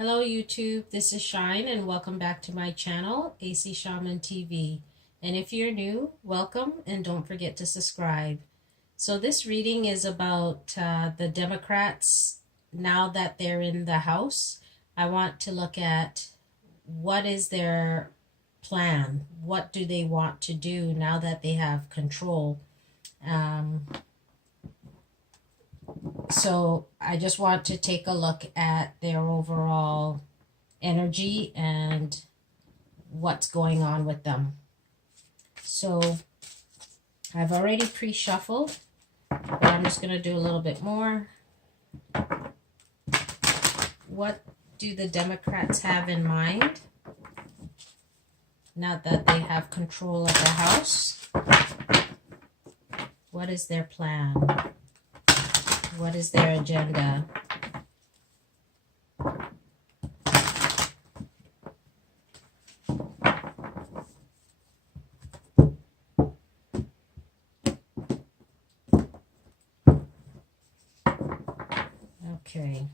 Hello YouTube, this is Shine and welcome back to my channel, AC Shaman TV. And if you're new, welcome and don't forget to subscribe. So this reading is about the Democrats now that they're in the House. I want to look at what is their plan? What do they want to do now that they have control? So I just want to take a look at their overall energy and what's going on with them. So I've already pre-shuffled, but I'm just going to do a little bit more. What do the Democrats have in mind now that they have control of the House? What is their plan? What is their agenda? Okay.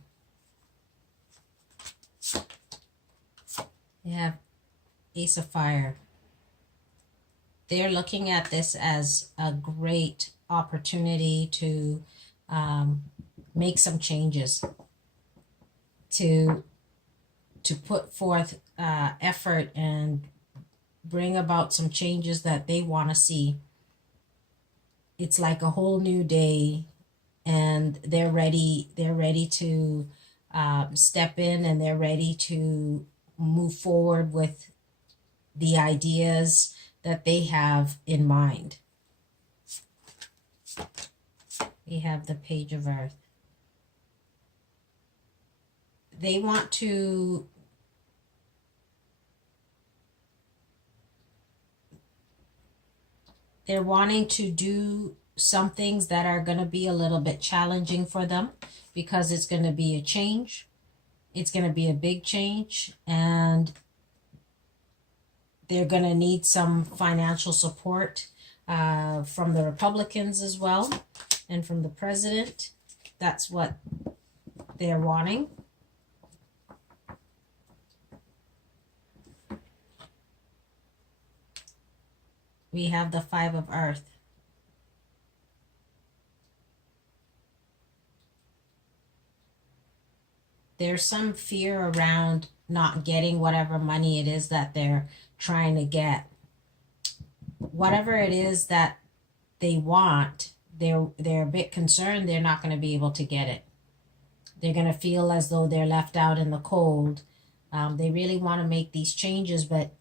We have Ace of Fire. They're looking at this as a great opportunity to make some changes, to put forth effort and bring about some changes that they want to see. It's like a whole new day, and they're ready to step in, and they're ready to move forward with the ideas that they have in mind. We have the Page of Earth. They want to they're wanting to do some things that are going to be a little bit challenging for them, because it's going to be a change. It's going to be a big change, and they're going to need some financial support from the Republicans as well, and from the president. That's what they're wanting. We have the Five of Earth. There's some fear around not getting whatever money it is that they're trying to get. Whatever it is that they want, they're a bit concerned they're not going to be able to get it. They're going to feel as though they're left out in the cold. They really want to make these changes, but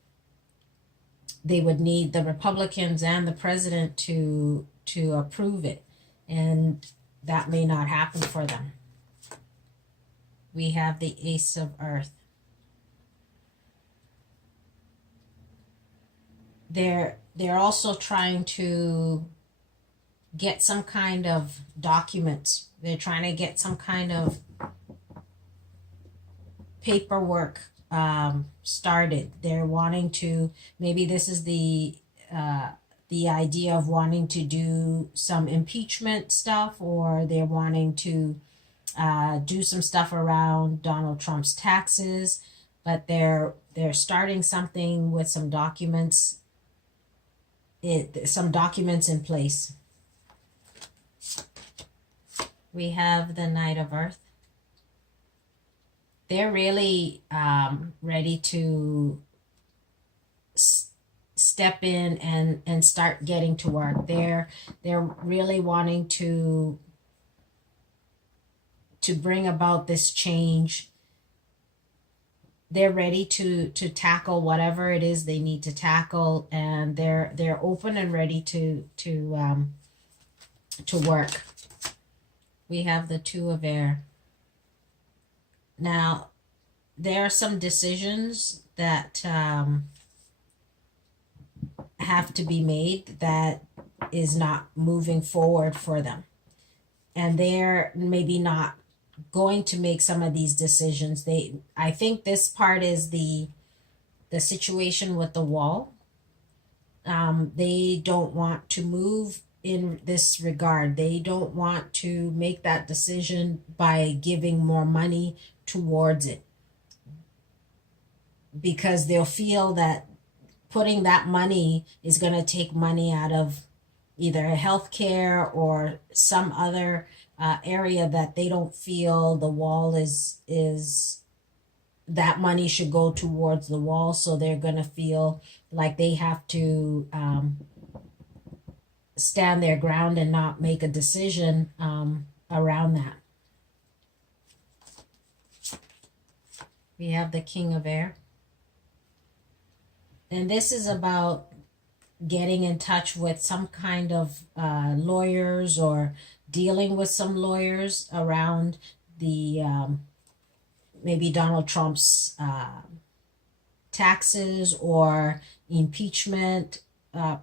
they would need the Republicans and the president to approve it, and that may not happen for them. We have the Ace of Earth. They're also trying to get some kind of documents. They're trying to get some kind of paperwork started. They're wanting to, maybe this is the idea of wanting to do some impeachment stuff, or they're wanting to do some stuff around Donald Trump's taxes, but they're starting something with some documents. Some documents in place. We have the Knight of Earth. They're really ready to step in and start getting to work. They're really wanting to bring about this change. They're ready to tackle whatever it is they need to tackle, and they're open and ready to work. We have the Two of Air. Now, there are some decisions that have to be made that is not moving forward for them, and they're maybe not going to make some of these decisions. I think this part is the situation with the wall. They don't want to move in this regard. They don't want to make that decision by giving more money towards it. because they'll feel that putting that money is going to take money out of either healthcare or some other area that they don't feel the wall is that money should go towards the wall. So they're going to feel like they have to stand their ground and not make a decision around that. We have the King of Air. And this is about getting in touch with some kind of lawyers or dealing with some lawyers around the maybe Donald Trump's taxes or impeachment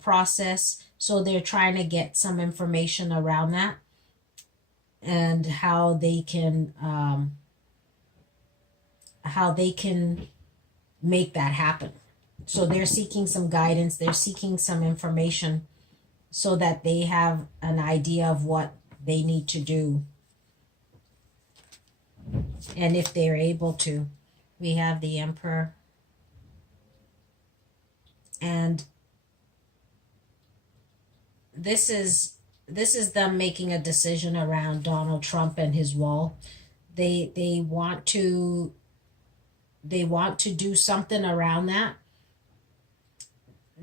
process. So they're trying to get some information around that and how they can make that happen. So they're seeking some guidance, they're seeking some information so that they have an idea of what they need to do. And if they're able to. We have the Emperor. And this is them making a decision around Donald Trump and his wall. They want to do something around that.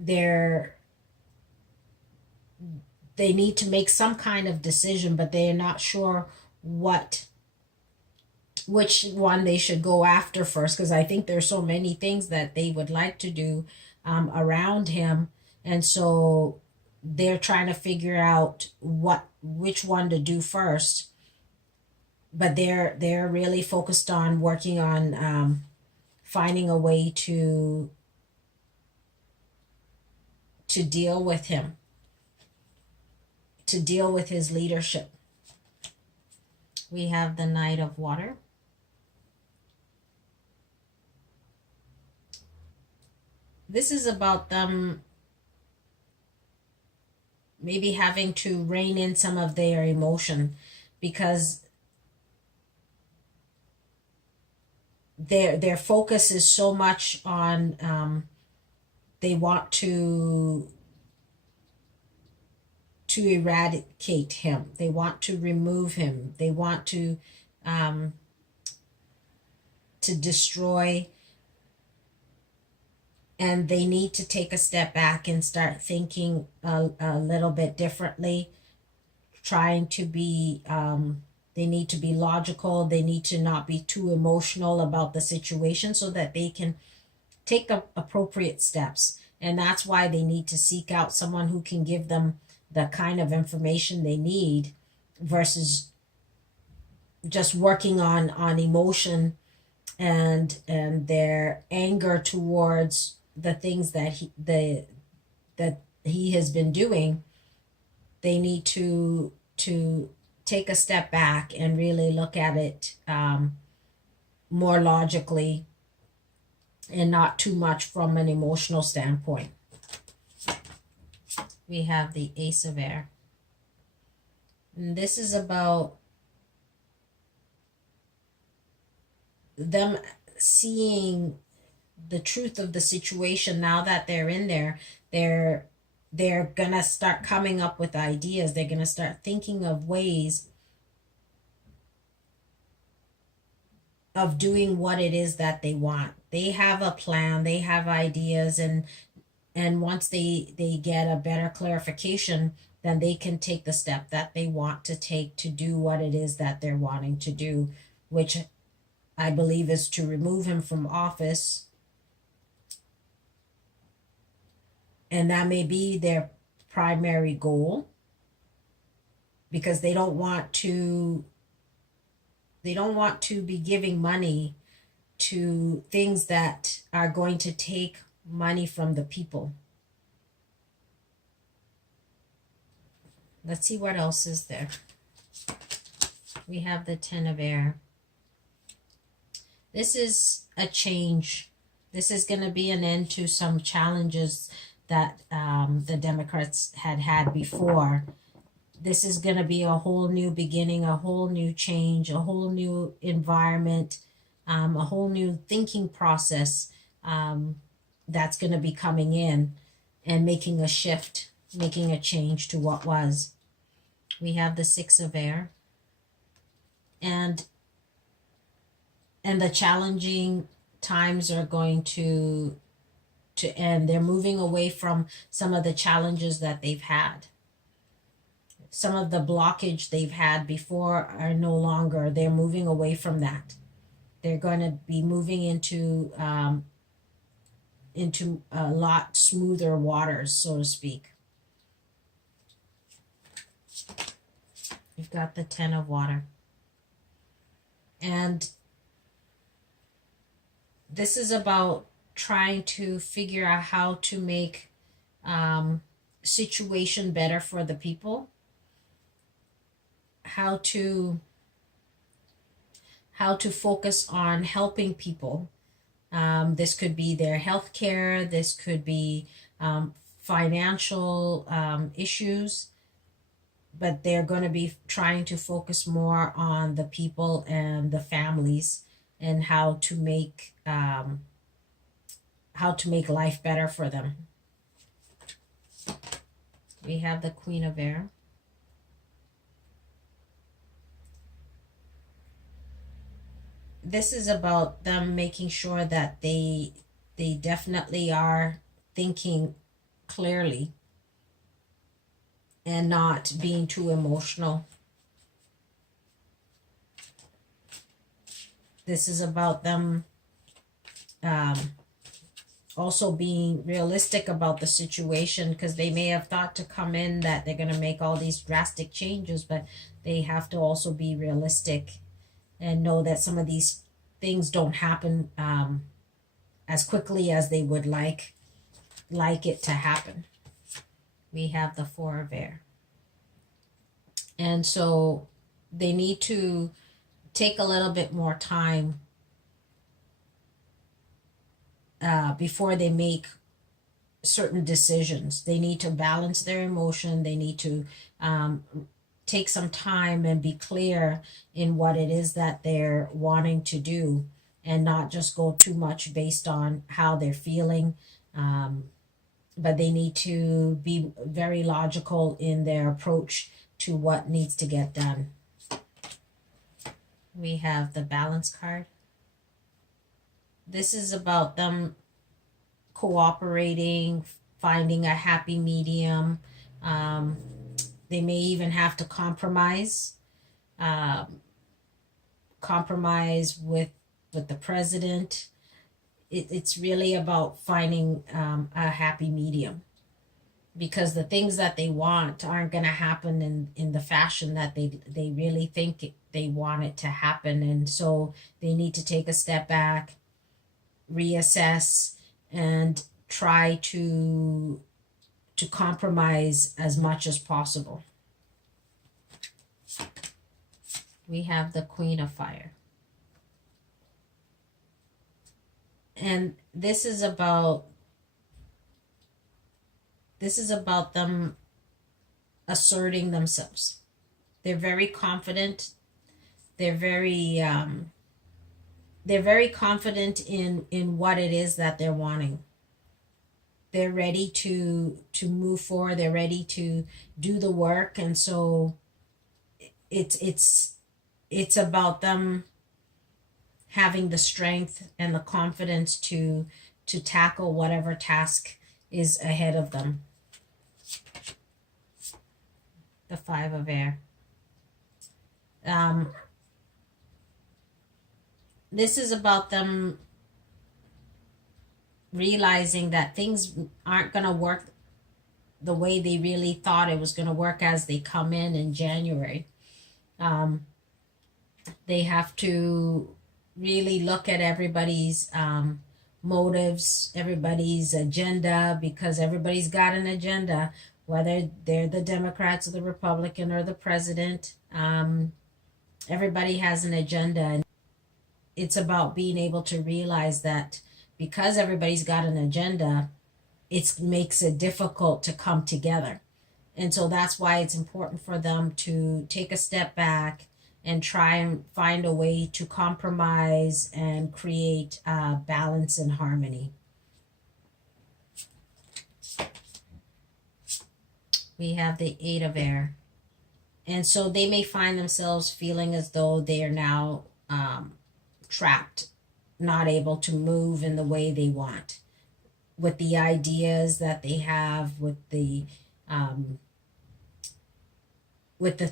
They need to make some kind of decision, but they're not sure which one they should go after first, because I think there's so many things that they would like to do around him, and so they're trying to figure out which one to do first. But they're really focused on working on finding a way to deal with him, to deal with his leadership. We have the Knight of Water. This is about them maybe having to rein in some of their emotion, because their focus is so much on they want to eradicate him. They want to remove him. They want to destroy, and they need to take a step back and start thinking a little bit differently, trying to be they need to be logical. They need to not be too emotional about the situation so that they can take the appropriate steps. And that's why they need to seek out someone who can give them the kind of information they need versus just working on emotion and their anger towards the things that he has been doing. They need to take a step back and really look at it more logically and not too much from an emotional standpoint. We have the Ace of Air. And this is about them seeing the truth of the situation. Now that they're in there, they're gonna start coming up with ideas. They're gonna start thinking of ways of doing what it is that they want. They have a plan, they have ideas, and once they get a better clarification, then they can take the step that they want to take to do what it is that they're wanting to do, which I believe is to remove him from office. And that may be their primary goal, because they don't want to be giving money to things that are going to take money from the people. Let's see what else is there. We have the Ten of Air. This is a change. This is going to be an end to some challenges that the Democrats had before. This is going to be a whole new beginning, a whole new change, a whole new environment, a whole new thinking process. that's going to be coming in and making a shift, making a change to what was. We have the Six of Air, and the challenging times are going to end. They're moving away from some of the challenges that they've had. Some of the blockage they've had before are no longer. They're moving away from that. They're going to be moving into a lot smoother waters, so to speak. You've got the Ten of Water. And this is about trying to figure out how to make situation better for the people, how to focus on helping people. This could be their health care, this could be financial issues, but they're going to be trying to focus more on the people and the families and how to make life better for them. We have the Queen of Air. This is about them making sure that they definitely are thinking clearly and not being too emotional. This is about them also being realistic about the situation, because they may have thought to come in that they're going to make all these drastic changes, but they have to also be realistic and know that some of these things don't happen as quickly as they would like it to happen. We have the Four of Air. And so they need to take a little bit more time before they make certain decisions. They need to balance their emotion. They need to take some time and be clear in what it is that they're wanting to do, and not just go too much based on how they're feeling. But they need to be very logical in their approach to what needs to get done. We have the Balance card. This is about them cooperating, finding a happy medium. They may even have to compromise with the president. It's really about finding a happy medium, because the things that they want aren't going to happen in the fashion that they really think they want it to happen. And so they need to take a step back, reassess, and try to compromise as much as possible. We have the Queen of Fire. And this is about them asserting themselves. They're very confident. They're very confident in what it is that they're wanting. They're ready to move forward. They're ready to do the work. And so it's about them having the strength and the confidence to tackle whatever task is ahead of them. The Five of Air. This is about them realizing that things aren't going to work the way they really thought it was going to work as they come in January. They have to really look at everybody's motives, everybody's agenda, because everybody's got an agenda, whether they're the Democrats or the Republican or the president. Everybody has an agenda, and it's about being able to realize that because everybody's got an agenda, it makes it difficult to come together. And so that's why it's important for them to take a step back and try and find a way to compromise and create balance and harmony. We have the Eight of Air. And so they may find themselves feeling as though they are now trapped, not able to move in the way they want, with the ideas that they have, with the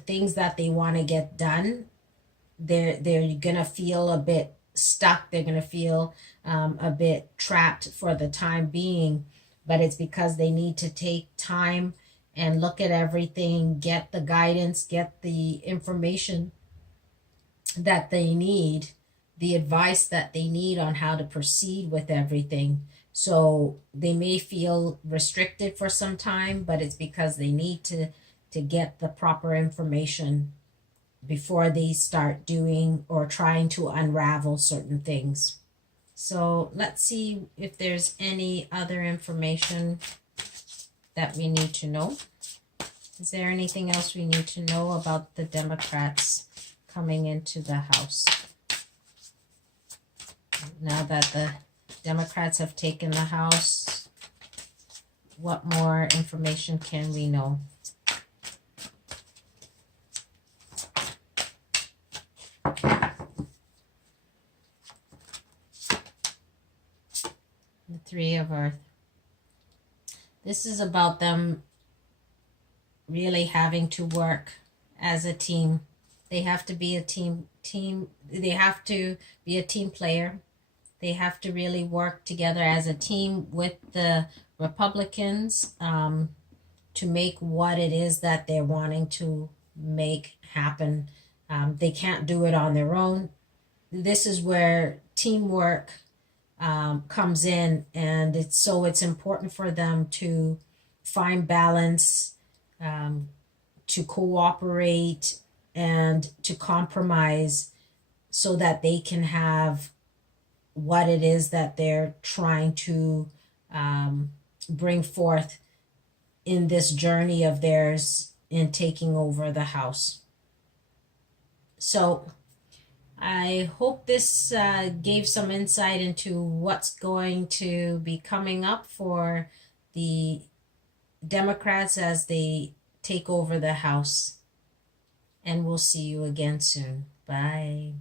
things that they want to get done. They're gonna feel a bit stuck. They're gonna feel a bit trapped for the time being, but it's because they need to take time and look at everything, get the guidance, get the information that they need, the advice that they need on how to proceed with everything. So they may feel restricted for some time, but it's because they need to get the proper information before they start doing or trying to unravel certain things. So let's see if there's any other information that we need to know. Is there anything else we need to know about the Democrats coming into the House? Now that the Democrats have taken the House, what more information can we know? The Three of Earth. This is about them really having to work as a team. They have to be a team. They have to be a team player. They have to really work together as a team with the Republicans to make what it is that they're wanting to make happen. They can't do it on their own. This is where teamwork comes in, and it's important for them to find balance, to cooperate, and to compromise so that they can have what it is that they're trying to bring forth in this journey of theirs in taking over the House. So I hope this gave some insight into what's going to be coming up for the Democrats as they take over the House. And we'll see you again soon. Bye.